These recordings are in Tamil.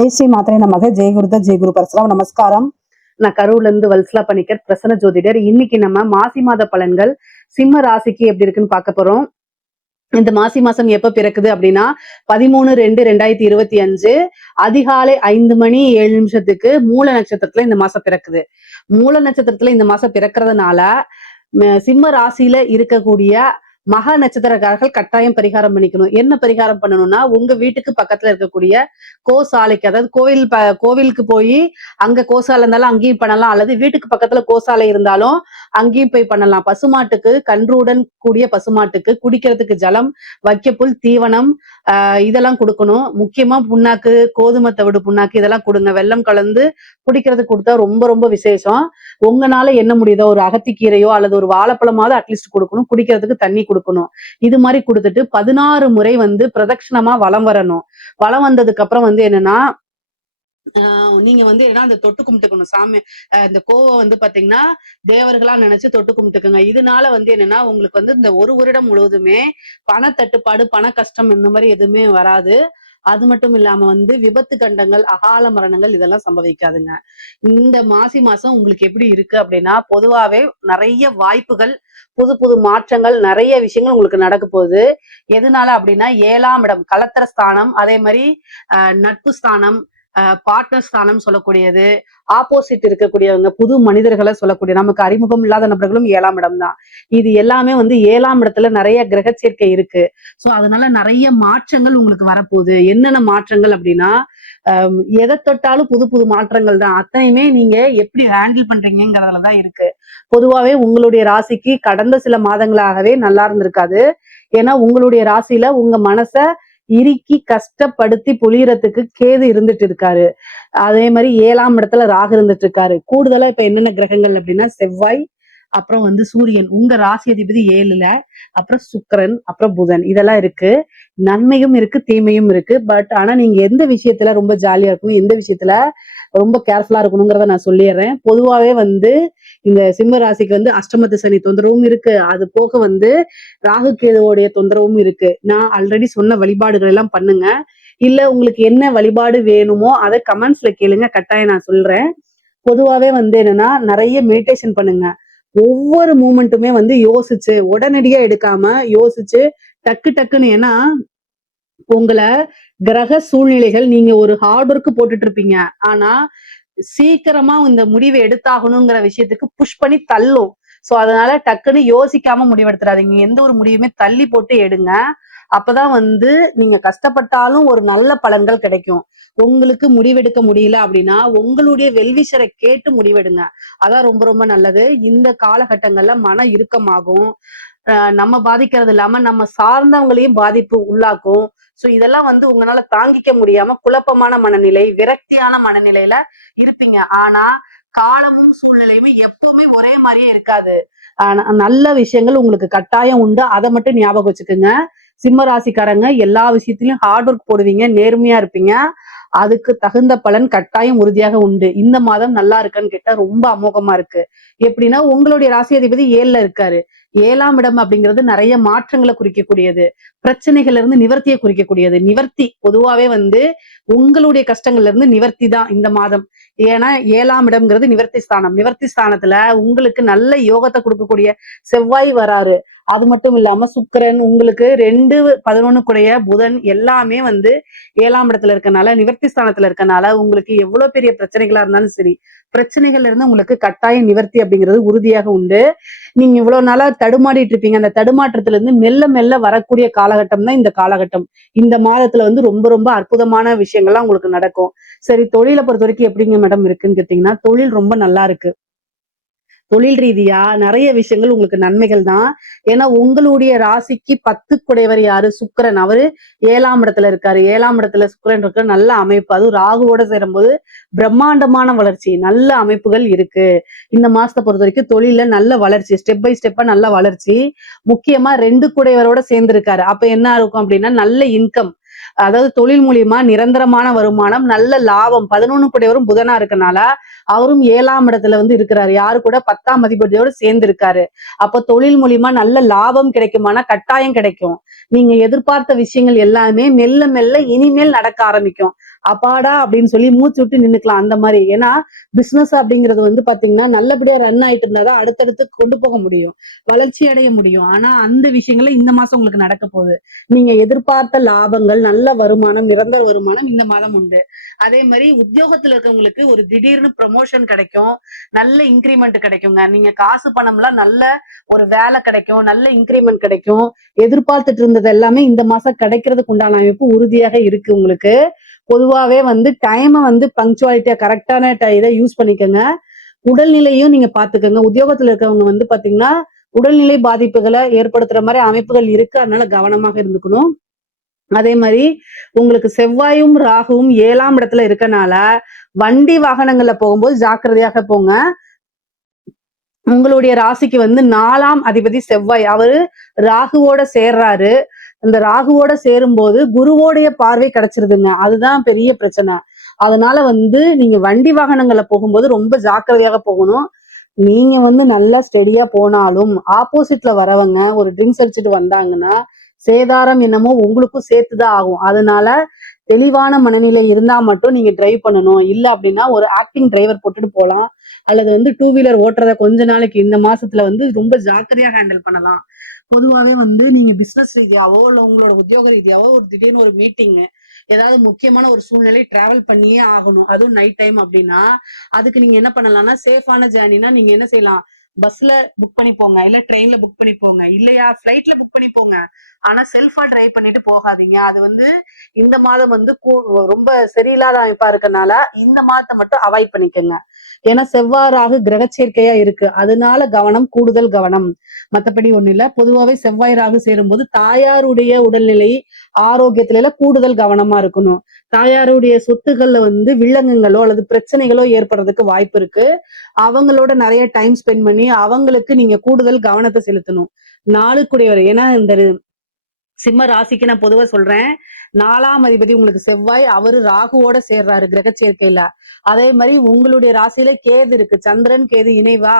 ஜெய் ஸ்ரீ மாத்திரை நமக ஜெய் குருத ஜெய் குரு பரசுராம். நமஸ்காரம். நான் கரூர்ல இருந்து வல்சலா பணிக்கர் பிரசன்ன ஜோதிடர். இன்னைக்கு நம்ம மாசி மாத பலன்கள் சிம்ம ராசிக்கு எப்படி இருக்குன்னு பார்க்க போறோம். இந்த மாசி மாசம் எப்ப பிறக்குது அப்படின்னா பதிமூணு ரெண்டு ரெண்டாயிரத்தி இருபத்தி அஞ்சு அதிகாலை ஐந்து மணி ஏழு நிமிஷத்துக்கு மூல நட்சத்திரத்துல இந்த மாசம் பிறக்குது. மூல நட்சத்திரத்துல இந்த மாசம் பிறக்கிறதுனால சிம்ம ராசியில இருக்கக்கூடிய மகா நட்சத்திரக்காரர்கள் கட்டாயம் பரிகாரம் பண்ணிக்கணும். என்ன பரிகாரம் பண்ணணும்னா உங்க வீட்டுக்கு பக்கத்துல இருக்கக்கூடிய கோசாலைக்கு அதாவது கோவில் கோவிலுக்கு போய் அங்க கோசாலை இருந்தாலும் அங்கேயும் பண்ணலாம். அல்லது வீட்டுக்கு பக்கத்துல கோசாலை இருந்தாலும் அங்கேயும் போய் பண்ணலாம். பசுமாட்டுக்கு கன்றுடன் கூடிய பசுமாட்டுக்கு குடிக்கிறதுக்கு ஜலம் வைக்கப்புல் தீவனம் ஆஹ் இதெல்லாம் கொடுக்கணும். முக்கியமா புண்ணாக்கு கோதுமை தவிடு புண்ணாக்கு இதெல்லாம் கொடுங்க. வெள்ளம் கலந்து குடிக்கிறதுக்கு கொடுத்தா ரொம்ப ரொம்ப விசேஷம். உங்களால என்ன முடியுதோ ஒரு அகத்திக்கீரையோ அல்லது ஒரு வாழைப்பழமாவது அட்லீஸ்ட் கொடுக்கணும். குடிக்கிறதுக்கு தண்ணி கொடுக்கணும். இது மாதிரி கொடுத்துட்டு பதினாறு முறை வந்து பிரதட்சணமா வளம் வரணும். வளம் வந்ததுக்கு அப்புறம் வந்து என்னன்னா ஆஹ் நீங்க வந்து என்ன அந்த தொட்டு கும்பிட்டுக்கணும். சாமி இந்த கோவம் வந்து பாத்தீங்கன்னா தேவர்களா நினைச்சு தொட்டு கும்பிட்டுக்குங்க. இதனால வந்து என்னன்னா உங்களுக்கு வந்து இந்த ஒரு வருடம் முழுவதுமே பண தட்டுப்பாடு பண கஷ்டம் இந்த மாதிரி எதுவுமே வராது. அது மட்டும் இல்லாம வந்து விபத்து கண்டங்கள் அகால மரணங்கள் இதெல்லாம் சம்பவிக்காதுங்க. இந்த மாசி மாசம் உங்களுக்கு எப்படி இருக்கு அப்படின்னா பொதுவாவே நிறைய வாய்ப்புகள் புது புது மாற்றங்கள் நிறைய விஷயங்கள் உங்களுக்கு நடக்க போகுது. எதனால அப்படின்னா ஏழாம் இடம் கலத்திர ஸ்தானம் அதே மாதிரி ஆஹ் நட்பு ஸ்தானம் பார்ட்னர் ஸ்தானம் சொல்லக்கூடியது ஆப்போசிட் இருக்கக்கூடியவங்க புது மனிதர்களை சொல்லக்கூடிய நமக்கு அறிமுகம் இல்லாத நபர்களும் ஏழாம் இடம் தான். இது எல்லாமே வந்து ஏழாம் இடத்துல நிறைய கிரக சேர்க்கை இருக்கு. சோ அதனால நிறைய மாற்றங்கள் உங்களுக்கு வரப்போகுது. என்னென்ன மாற்றங்கள் அப்படின்னா ஆஹ் எதை தொட்டாலும் புது புது மாற்றங்கள் தான். அத்தனையுமே நீங்க எப்படி ஹேண்டில் பண்றீங்கிறதுல தான் இருக்கு. பொதுவாகவே உங்களுடைய ராசிக்கு கடந்த சில மாதங்களாகவே நல்லா இருந்திருக்காது. ஏன்னா உங்களுடைய ராசியில உங்க மனசை இறுக்கி கஷ்டப்படுத்தி புளியறதுக்கு கேது இருந்துட்டு இருக்காரு. அதே மாதிரி ஏழாம் இடத்துல ராகு இருந்துட்டு இருக்காரு. கூடுதலா இப்ப என்னென்ன கிரகங்கள் அப்படின்னா செவ்வாய் அப்புறம் வந்து சூரியன். உங்க ராசி அதிபதி ஏழுல அப்புறம் சுக்கிரன் அப்புறம் புதன். இதெல்லாம் இருக்கு. நன்மையும் இருக்கு தீமையும் இருக்கு. பட் ஆனா நீங்க எந்த விஷயத்துல ரொம்ப ஜாலியா இருக்கணும் எந்த விஷயத்துல ரொம்ப கேர்ஃபுல்லா இருக்கணுங்கிறத நான் சொல்லிடுறேன். பொதுவாகவே வந்து இந்த சிம்ம ராசிக்கு வந்து அஷ்டமத்து சனி தொந்தரவும் இருக்கு. அது போக வந்து ராகு கேதுவோடைய தொந்தரவும் இருக்கு. நான் ஆல்ரெடி சொன்ன வழிபாடுகள் எல்லாம் பண்ணுங்க. இல்ல உங்களுக்கு என்ன வழிபாடு வேணுமோ அதை கமெண்ட்ஸ்ல கேளுங்க. கட்டாயம் நான் சொல்றேன். பொதுவாகவே வந்து என்னன்னா நிறைய மெடிடேஷன் பண்ணுங்க. ஒவ்வொரு மூமெண்ட்டுமே வந்து யோசிச்சு உடனடியா எடுக்காம யோசிச்சு டக்கு டக்குன்னு ஏன்னா உங்களை கிரக சூழ்நிலைகள் நீங்க ஒரு ஹார்ட் ஒர்க் போட்டுட்டு இருப்பீங்க. ஆனா சீக்கிரமா இந்த முடிவை எடுத்தாகணுங்கிற விஷயத்துக்கு புஷ் பண்ணி தள்ளும். சோ அதனால டக்குன்னு யோசிக்காம முடிவெடுத்துறாதீங்க. எந்த ஒரு முடிவுமே தள்ளி போட்டு எடுங்க. அப்பதான் வந்து நீங்க கஷ்டப்பட்டாலும் ஒரு நல்ல பலன்கள் கிடைக்கும். உங்களுக்கு முடிவெடுக்க முடியல அப்படின்னா உங்களுடைய வெல்விஷரை கேட்டு முடிவெடுங்க. அதான் ரொம்ப ரொம்ப நல்லது. இந்த காலகட்டங்கள்ல மன இறுக்கமாகும். நம்ம பாதிக்கிறது இல்லாம நம்ம சார்ந்தவங்களையும் பாதிப்பு உள்ளாக்கும். சோ இதெல்லாம் வந்து உங்களால தாங்கிக்க முடியாம குழப்பமான மனநிலை விரக்தியான மனநிலையில இருப்பீங்க. ஆனா காலமும் சூழ்நிலையுமே எப்பவுமே ஒரே மாதிரியே இருக்காது. நல்ல விஷயங்கள் உங்களுக்கு கட்டாயம் உண்டு. அதை மட்டும் ஞாபகம் வச்சுக்கோங்க. சிம்ம ராசிக்காரங்க எல்லா விஷயத்திலயும் ஹார்ட் ஒர்க் போடுவீங்க நேர்மையா இருப்பீங்க. அதுக்கு தகுந்த பலன் கட்டாயம் உறுதியாக உண்டு. இந்த மாதம் நல்லா இருக்கான்னு கேட்டா ரொம்ப அமோகமா இருக்கு. எப்படின்னா உங்களுடைய ராசி அதிபதி ஏழுல இருக்காரு. ஏழாம் இடம் அப்படிங்கிறது நிறைய மாற்றங்களை குறிக்கக்கூடியது. பிரச்சனைகள்ல இருந்து நிவர்த்தியை குறிக்கக்கூடியது. நிவர்த்தி பொதுவாவே வந்து உங்களுடைய கஷ்டங்கள்ல இருந்து நிவர்த்தி தான் இந்த மாதம். ஏன்னா ஏழாம் இடம்ங்கிறது நிவர்த்தி ஸ்தானம். நிவர்த்தி ஸ்தானத்துல உங்களுக்கு நல்ல யோகத்தை கொடுக்கக்கூடிய செவ்வாய் வராரு. அது மட்டும் இல்லாம சுக்கரன் உங்களுக்கு ரெண்டு பதினொன்னுக்குடைய புதன் எல்லாமே வந்து ஏழாம் இடத்துல இருக்கனால நிவர்த்தி ஸ்தானத்துல இருக்கனால உங்களுக்கு எவ்வளவு பெரிய பிரச்சனைகளா இருந்தாலும் சரி பிரச்சனைகள்ல இருந்து உங்களுக்கு கட்டாய நிவர்த்தி அப்படிங்கிறது உறுதியாக உண்டு. நீங்க இவ்வளவு நாளா தடுமாடிட்டு இருப்பீங்க. அந்த தடுமாற்றத்துல இருந்து மெல்ல மெல்ல வரக்கூடிய காலகட்டம் தான் இந்த காலகட்டம். இந்த மாதத்துல வந்து ரொம்ப ரொம்ப அற்புதமான விஷயங்கள்லாம் உங்களுக்கு நடக்கும். சரி தொழிலை பொறுத்த வரைக்கும் எப்படிங்க மேடம் இருக்குன்னு கேட்டீங்கன்னா தொழில் ரொம்ப நல்லா இருக்கு. தொழில் ரீதியா நிறைய விஷயங்கள் உங்களுக்கு நன்மைகள் தான். ஏன்னா உங்களுடைய ராசிக்கு பத்து குடைவர் யாரு? சுக்கரன். அவரு ஏழாம் இடத்துல இருக்காரு. ஏழாம் இடத்துல சுக்கரன் இருக்க நல்ல அமைப்பு. அதுவும் ராகுவோட சேரும்போது பிரம்மாண்டமான வளர்ச்சி. நல்ல அமைப்புகள் இருக்கு. இந்த மாசத்தை பொறுத்த வரைக்கும் தொழில நல்ல வளர்ச்சி. ஸ்டெப் பை ஸ்டெப்பா நல்ல வளர்ச்சி. முக்கியமா ரெண்டு குடையவரோட சேர்ந்திருக்காரு. அப்ப என்ன இருக்கும் அப்படின்னா நல்ல இன்கம். அதாவது தொழில் மூலியமா நிரந்தரமான வருமானம் நல்ல லாபம் பதினொன்னு கூடையவரும் புதனா இருக்கனால அவரும் ஏழாம் இடத்துல வந்து இருக்கிறாரு. யாரு கூட? பத்தாம் அதிபதியோடு சேர்ந்து இருக்காரு அப்ப தொழில் மூலியமா நல்ல லாபம் கிடைக்குமானா கட்டாயம் கிடைக்கும். நீங்க எதிர்பார்த்த விஷயங்கள் எல்லாமே மெல்ல மெல்ல இனிமேல் நடக்க ஆரம்பிக்கும். அப்பாடா அப்படின்னு சொல்லி மூச்சு விட்டு நின்னுக்கலாம் அந்த மாதிரி. ஏன்னா பிசினஸ் அப்படிங்கிறது வந்து பாத்தீங்கன்னா நல்லபடியா ரன் ஆயிட்டு இருந்தாதான் அடுத்தடுத்து கொண்டு போக முடியும். வளர்ச்சி அடைய முடியும். ஆனா அந்த விஷயங்கள்ல இந்த மாசம் உங்களுக்கு நடக்க போகுது. நீங்க எதிர்பார்த்த லாபங்கள் நல்ல வருமானம் நிரந்தர வருமானம் இந்த மாதம் உண்டு. அதே மாதிரி உத்தியோகத்துல இருக்கவங்களுக்கு ஒரு திடீர்னு ப்ரமோஷன் கிடைக்கும். நல்ல இன்க்ரிமெண்ட் கிடைக்குங்க. நீங்க காசு பணம்லாம் நல்ல ஒரு வேலை கிடைக்கும். நல்ல இன்க்ரிமெண்ட் கிடைக்கும். எதிர்பார்த்துட்டு இருந்தது எல்லாமே இந்த மாசம் கிடைக்கிறதுக்கு உண்டான அமைப்பு உறுதியாக இருக்கு உங்களுக்கு. பொதுவாகவே வந்து டைமை வந்து பங்க்சுவாலிட்டியா கரெக்டான இதை யூஸ் பண்ணிக்கோங்க. உடல்நிலையும் நீங்க பாத்துக்கோங்க உத்தியோகத்துல இருக்கவங்க வந்து பாத்தீங்கன்னா உடல்நிலை பாதிப்புகளை ஏற்படுத்துற மாதிரி அமைப்புகள் இருக்கு. அதனால கவனமாக இருந்துக்கணும். அதே மாதிரி உங்களுக்கு செவ்வாயும் ராகுவும் ஏழாம் இடத்துல இருக்கனால வண்டி வாகனங்கள்ல போகும்போது ஜாக்கிரதையாக போங்க. உங்களுடைய ராசிக்கு வந்து நாலாம் அதிபதி செவ்வாய். அவரு ராகுவோட சேர்றாரு. இந்த ராகுவோட சேரும்போது குருவோடைய பார்வை கிடைச்சிருதுங்க. அதுதான் பெரிய பிரச்சனை. அதனால வந்து நீங்க வண்டி வாகனங்களை போகும்போது ரொம்ப ஜாக்கிரதையாக போகணும். நீங்க வந்து நல்லா ஸ்டெடியா போனாலும் ஆப்போசிட்ல வரவங்க ஒரு ட்ரிங்க்ஸ் அடிச்சுட்டு வந்தாங்கன்னா சேதாரம் என்னமோ உங்களுக்கும் சேர்த்துதான் ஆகும். அதனால தெளிவான மனநிலை இருந்தா மட்டும் நீங்க டிரைவ் பண்ணணும். இல்ல அப்படின்னா ஒரு ஆக்டிங் டிரைவர் போட்டுட்டு போகலாம். அல்லது வந்து டூ வீலர் ஓட்டுறத கொஞ்ச நாளைக்கு இந்த மாசத்துல வந்து ரொம்ப ஜாக்கிரதையா ஹேண்டில் பண்ணலாம். பொதுவாவே வந்து நீங்க பிசினஸ் ரீதியாவோ இல்ல உங்களோட உத்தியோக ரீதியாவோ ஒரு திடீர்னு ஒரு மீட்டிங் ஏதாவது முக்கியமான ஒரு சூழ்நிலை டிராவல் பண்ணியே ஆகணும். அதுவும் நைட் டைம் அப்படின்னா அதுக்கு நீங்க என்ன பண்ணலாம்னா சேஃபான ஜேர்னினா நீங்க என்ன செய்யலாம்? பஸ்ல புக் பண்ணி போங்க இல்ல ட்ரெயின்ல புக் பண்ணி போங்க இல்லையா? ஃபிளைட்ல புக் பண்ணி போங்க. ஆனா செல்ஃபா டிரைவ் பண்ணிட்டு போகாதீங்க. அது வந்து இந்த மாதம் வந்து கூ- ரொம்ப சரியில்லாத அமைப்பா இருக்கனால இந்த மாதத்தை மட்டும் அவாய்ட் பண்ணிக்கோங்க. ஏன்னா செவ்வாறாக கிரக சேர்க்கையா இருக்கு. அதனால கவனம் கூடுதல் கவனம். மத்தபடி ஒண்ணு இல்ல. பொதுவாவே செவ்வாய் ராகு சேரும்போது தாயாருடைய உடல்நிலை ஆரோக்கியத்துல எல்லாம் கூடுதல் கவனமா இருக்கணும். தாயாருடைய சொத்துக்கள்ல வந்து வில்லங்கங்களோ அல்லது பிரச்சனைகளோ ஏற்படுறதுக்கு வாய்ப்பு இருக்கு. அவங்களோட நிறைய டைம் ஸ்பெண்ட் பண்ணி அவங்களுக்கு நீங்க கூடுதல் கவனத்தை செலுத்தணும். நாளுக்குடையவர் ஏன்னா இந்த சிம்ம ராசிக்கு நான் பொதுவா சொல்றேன் நாலாம் அதிபதி உங்களுக்கு செவ்வாய் அவரு ராகுவோட சேர்றாரு கிரக சேர்க்கையில அதே மாதிரி உங்களுடைய ராசியில கேது இருக்கு. சந்திரன் கேது இணைவா.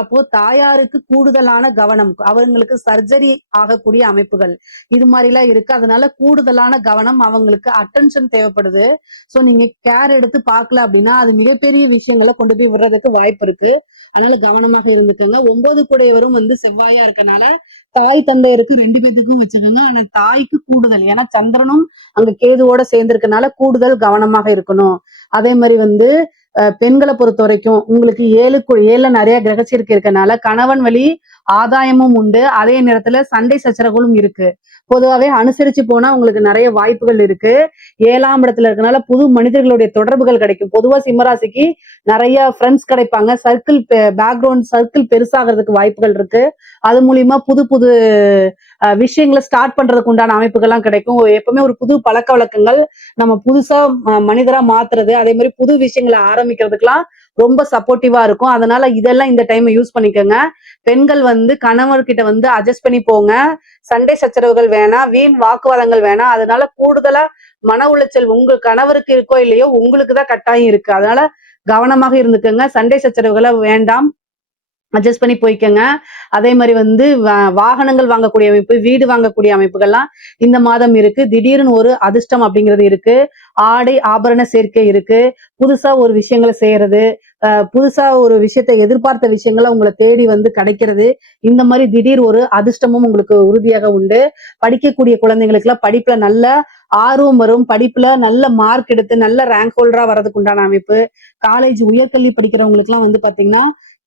அப்போ தாயாருக்கு கூடுதலான கவனம் அவங்களுக்கு சர்ஜரி ஆகக்கூடிய அமைப்புகள் இது மாதிரி எல்லாம் இருக்கு. அதனால கூடுதலான கவனம் அவங்களுக்கு அட்டென்ஷன் தேவைப்படுது. சோ நீங்க கேர் எடுத்து பார்க்கல அப்படின்னா அது மிகப்பெரிய விஷயங்களை கொண்டு போய் விடுறதுக்கு வாய்ப்பு இருக்கு. அதனால கவனமாக இருந்துக்கோங்க. ஒன்பது கூடையவரும் வந்து செவ்வாயா இருக்கனால தாய் தந்தையருக்கு ரெண்டு பேத்துக்கும் வச்சுக்கோங்க. ஆனா தாய்க்கு கூடுதல். ஏன்னா சந்திரனும் அங்க கேதுவோட சேர்ந்திருக்கனால கூடுதல் கவனமாக இருக்கணும். அதே மாதிரி வந்து பெண்களை பொறுத்த வரைக்கும் உங்களுக்கு ஏழு கு- ஏழுல நிறைய கிரகச்சேர்க்கை இருக்கனால கணவன் வழி ஆதாயமும் உண்டு. அதே நேரத்துல சண்டை சச்சரவுகளும் இருக்கு. பொதுவாவே அனுசரிச்சு போனா உங்களுக்கு நிறைய வாய்ப்புகள் இருக்கு. ஏழாம் இடத்துல இருக்கனால புது மனிதர்களுடைய தொடர்புகள் கிடைக்கும். பொதுவா சிம்மராசிக்கு நிறைய ஃப்ரெண்ட்ஸ் கிடைப்பாங்க. சர்க்கிள் பேக்ரவுண்ட் சர்க்கிள் பெருசாகிறதுக்கு வாய்ப்புகள் இருக்கு. அது மூலியமா புது புது அஹ், விஷயங்களை ஸ்டார்ட் பண்றதுக்கு உண்டான அமைப்புகள்லாம் கிடைக்கும். எப்பவுமே ஒரு புது பழக்க வழக்கங்கள் நம்ம புதுசா மனிதரா மாத்துறது அதே மாதிரி புது விஷயங்களை ஆரம்பிக்கிறதுக்கெல்லாம் ரொம்ப சப்போர்ட்டிவா இருக்கும். அதனால இதெல்லாம் இந்த டைம் யூஸ் பண்ணிக்கோங்க. பெண்கள் வந்து கணவர்கிட்ட வந்து அட்ஜஸ்ட் பண்ணி போங்க. சண்டை சச்சரவுகள் வேணாம். வீண் வாக்குவாதங்கள் வேணாம். அதனால கூடுதலா மன உளைச்சல் உங்க கணவருக்கு இருக்கோ இல்லையோ உங்களுக்கு தான் கட்டாயம் இருக்கு. அதனால கவனமாக இருந்துக்கோங்க. சண்டை சச்சரவுகளை வேண்டாம். அட்ஜஸ்ட் பண்ணி போய்க்கோங்க. அதே மாதிரி வந்து வாகனங்கள் வாங்கக்கூடிய அமைப்பு வீடு வாங்கக்கூடிய அமைப்புகள்லாம் இந்த மாதம் இருக்கு. திடீர்னு ஒரு அதிர்ஷ்டம் அப்படிங்கிறது இருக்கு. ஆடை ஆபரண சேர்க்கை இருக்கு. புதுசா ஒரு விஷயங்களை செய்யறது. புதுசா ஒரு விஷயத்தை எதிர்பார்த்த விஷயங்களை உங்களை தேடி வந்து கிடைக்கிறது. இந்த மாதிரி திடீர் ஒரு அதிர்ஷ்டமும் உங்களுக்கு உறுதியாக உண்டு. படிக்கக்கூடிய குழந்தைங்களுக்கு எல்லாம் படிப்புல நல்ல ஆர்வம் வரும். படிப்புல நல்ல மார்க் எடுத்து நல்ல ரேங்க் ஹோல்டரா வரதுக்கு உண்டான அமைப்பு. காலேஜ் உயர்கல்வி படிக்கிறவங்களுக்கு எல்லாம் வந்து பாத்தீங்கன்னா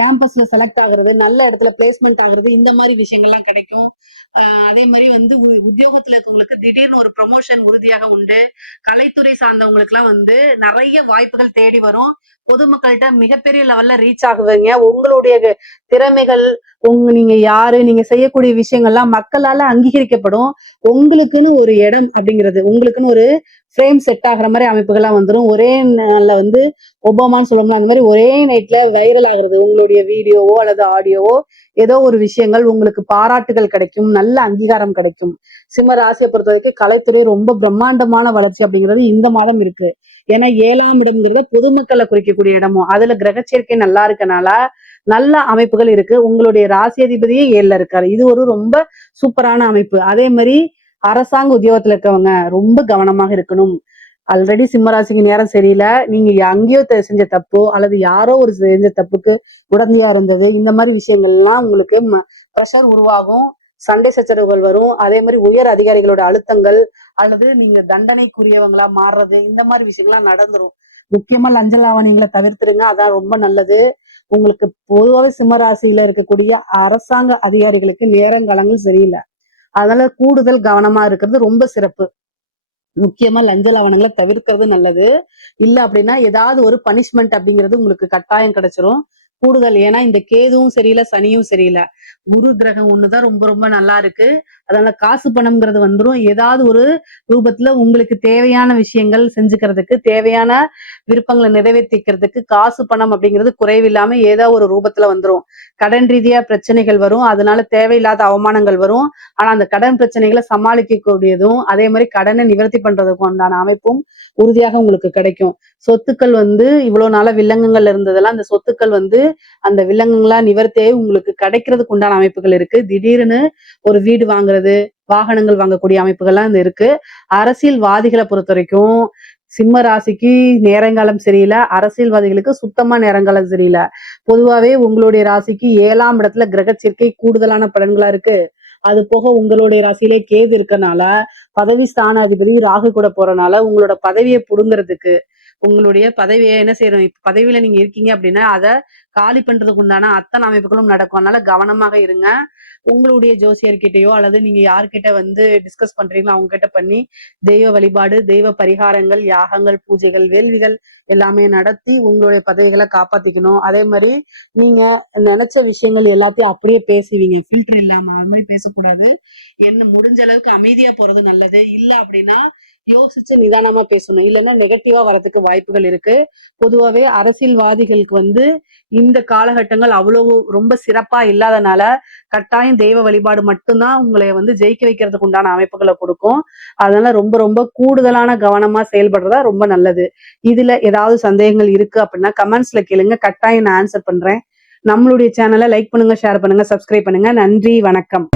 கேம்பஸ்ல செலக்ட் ஆகுறது நல்ல இடத்துல பிளேஸ்மெண்ட் ஆகுறது இந்த மாதிரி விஷயங்கள்லாம் கிடைக்கும். ஆஹ் அதே மாதிரி வந்து உ- உத்தியோகத்துல இருக்கவங்களுக்கு திடீர்னு ஒரு ப்ரொமோஷன் உறுதியாக உண்டு. கலைத்துறை சார்ந்தவங்களுக்கு எல்லாம் வந்து நிறைய வாய்ப்புகள் தேடி வரும். பொதுமக்கள்கிட்ட மிகப்பெரிய லெவல்ல ரீச் ஆகுவீங்க உங்களுடைய திறமைகள் உங்க நீங்க யாரு நீங்க செய்யக்கூடிய விஷயங்கள்லாம் மக்களால அங்கீகரிக்கப்படும். உங்களுக்குன்னு ஒரு இடம் அப்படிங்கிறது உங்களுக்குன்னு ஒரு ஃப்ரேம் செட் ஆகுற மாதிரி அமைப்புகள்லாம் வந்துடும் ஒரே நாள்ல வந்து ஒபாமான்னு சொல்லணும்னா அந்த மாதிரி ஒரே நைட்ல வைரல் ஆகுறது. உங்களுடைய வீடியோவோ அல்லது ஆடியோவோ ஏதோ ஒரு விஷயங்கள் உங்களுக்கு பாராட்டுகள் கிடைக்கும் நல்ல அங்கீகாரம் கிடைக்கும். சிம்ம ராசியை பொறுத்த வரைக்கும் கலைத்துறை ரொம்ப பிரம்மாண்டமான வளர்ச்சி அப்படிங்கிறது இந்த மாதம் இருக்கு. ஏன்னா ஏழாம் இடம்ங்கிறது பொதுமக்களை குறிக்கக்கூடிய இடமும் அதுல கிரகச்சேர்க்கை நல்லா இருக்கனால நல்ல அமைப்புகள் இருக்கு. உங்களுடைய ராசி அதிபதியே ஏழுல இருக்காரு. இது ஒரு ரொம்ப சூப்பரான அமைப்பு. அதே மாதிரி அரசாங்க உத்தியோகத்துல இருக்கவங்க ரொம்ப கவனமாக இருக்கணும். ஆல்ரெடி சிம்மராசிக்கு நேரம் சரியில்லை. நீங்க அங்கேயோ செஞ்ச தப்பு அல்லது யாரோ ஒரு செஞ்ச தப்புக்கு உடந்தையா இருந்தது இந்த மாதிரி விஷயங்கள்லாம் உங்களுக்கு ப்ரெஷர் உருவாகும். சண்டை சச்சரவுகள் வரும். அதே மாதிரி உயர் அதிகாரிகளோட அழுத்தங்கள் அல்லது நீங்க தண்டனைக்குரியவங்களா மாறுறது இந்த மாதிரி விஷயங்கள்லாம் நடந்துரும். முக்கியமா லஞ்ச லாவணியங்களை தவிர்த்துருங்க. அதான் ரொம்ப நல்லது. உங்களுக்கு பொதுவாகவே சிம்மராசியில இருக்கக்கூடிய அரசாங்க அதிகாரிகளுக்கு நேரங்காலங்கள் சரியில்லை. அதனால கூடுதல் கவனமா இருக்கிறது ரொம்ப சிறப்பு. முக்கியமா லஞ்ச லவணங்களை தவிர்க்கிறது நல்லது. இல்ல அப்படின்னா ஏதாவது ஒரு பனிஷ்மெண்ட் அப்படிங்கிறது உங்களுக்கு கட்டாயம் கிடைச்சிரும். கூடுதல். ஏன்னா இந்த கேதுவும் சரியில்லை சனியும் சரியில்லை. குரு கிரகம் ஒண்ணுதான் ரொம்ப ரொம்ப நல்லா இருக்கு. அதனால காசு பணம்ங்கிறது வந்துரும். ஏதாவது ஒரு ரூபத்துல உங்களுக்கு தேவையான விஷயங்கள் செஞ்சுக்கிறதுக்கு தேவையான விருப்பங்களை நிறைவேற்றிக்கிறதுக்கு காசு பணம் அப்படிங்கிறது குறைவில்லாம ஏதோ ஒரு ரூபத்துல வந்துரும். கடன் ரீதியா பிரச்சனைகள் வரும். அதனால தேவையில்லாத அவமானங்கள் வரும். ஆனா அந்த கடன் பிரச்சனைகளை சமாளிக்க கூடியதும் அதே மாதிரி கடனை நிவர்த்தி பண்றதுக்கு உண்டான அமைப்பும் உறுதியாக உங்களுக்கு கிடைக்கும். சொத்துக்கள் வந்து இவ்வளவு நாளா வில்லங்கங்கள் இருந்ததெல்லாம் அந்த சொத்துக்கள் வந்து அந்த வில்லங்கங்களா நிவர்த்தியாகி உங்களுக்கு கிடைக்கிறதுக்கு உண்டான அமைப்புகள் இருக்கு. திடீர்னு ஒரு வீடு வாங்குறது வாகனங்கள் வாங்கக்கூடிய அமைப்புகள்லாம் இந்த இருக்கு. அரசியல்வாதிகளை பொறுத்த வரைக்கும் சிம்ம ராசிக்கு நேரங்காலம் சரியில்லை. அரசியல்வாதிகளுக்கு சுத்தமா நேரங்காலம் சரியில்லை. பொதுவாகவே உங்களுடைய ராசிக்கு ஏழாம் இடத்துல கிரக சேர்க்கை கூடுதலான பலன்களா இருக்கு. அது போக உங்களுடைய ராசியிலே கேது இருக்கனால பதவி ஸ்தான அதிபதி ராகு கூட போறனால உங்களோட பதவியை புடுங்கிறதுக்கு உங்களுடைய பதவியை என்ன செய்யணும் இப்ப பதவியில நீங்க இருக்கீங்க அப்படின்னா அதை காலி பண்றதுக்கு உண்டான அத்தனை அமைப்புகளும் நடக்கும். அதனால கவனமாக இருங்க. உங்களுடைய ஜோசியர்கிட்டயோ அல்லது நீங்க யார்கிட்ட வந்து டிஸ்கஸ் பண்றீங்களோ அவங்க கிட்ட பண்ணி தெய்வ வழிபாடு தெய்வ பரிகாரங்கள் யாகங்கள் பூஜைகள் வேள்விகள் எல்லாமே நடத்தி உங்களுடைய பதவிகளை காப்பாத்திக்கணும். அதே மாதிரி நீங்க நினைச்ச விஷயங்கள் எல்லாத்தையும் அப்படியே பேசுவீங்க. ஃபில்டர் இல்லாம அது மாதிரி பேசக்கூடாது. என்ன முடிஞ்ச அளவுக்கு அமைதியா போறது நல்லது. இல்ல அப்படின்னா யோசிச்சு நிதானமா பேசணும். இல்லைன்னா நெகட்டிவா வரதுக்கு வாய்ப்புகள் இருக்கு. பொதுவாவே அரசியல்வாதிகளுக்கு வந்து இந்த காலகட்டங்கள் அவ்வளவு ரொம்ப சிறப்பா இல்லாதனால கட்டாயம் தெய்வ வழிபாடு மட்டும்தான் உங்களை வந்து ஜெயிக்க வைக்கிறதுக்கு உண்டான அமைப்புகளை கொடுக்கும். அதனால ரொம்ப ரொம்ப கூடுதலான கவனமா செயல்படுறதா ரொம்ப நல்லது. இதுல ஏதாவது சந்தேகங்கள் இருக்கு அப்படின்னா கமெண்ட்ஸ்ல கேளுங்க. கட்டாயம் நான் ஆன்சர் பண்றேன். நம்மளுடைய சேனலை லைக் பண்ணுங்க ஷேர் பண்ணுங்க சப்ஸ்கிரைப் பண்ணுங்க. நன்றி வணக்கம்.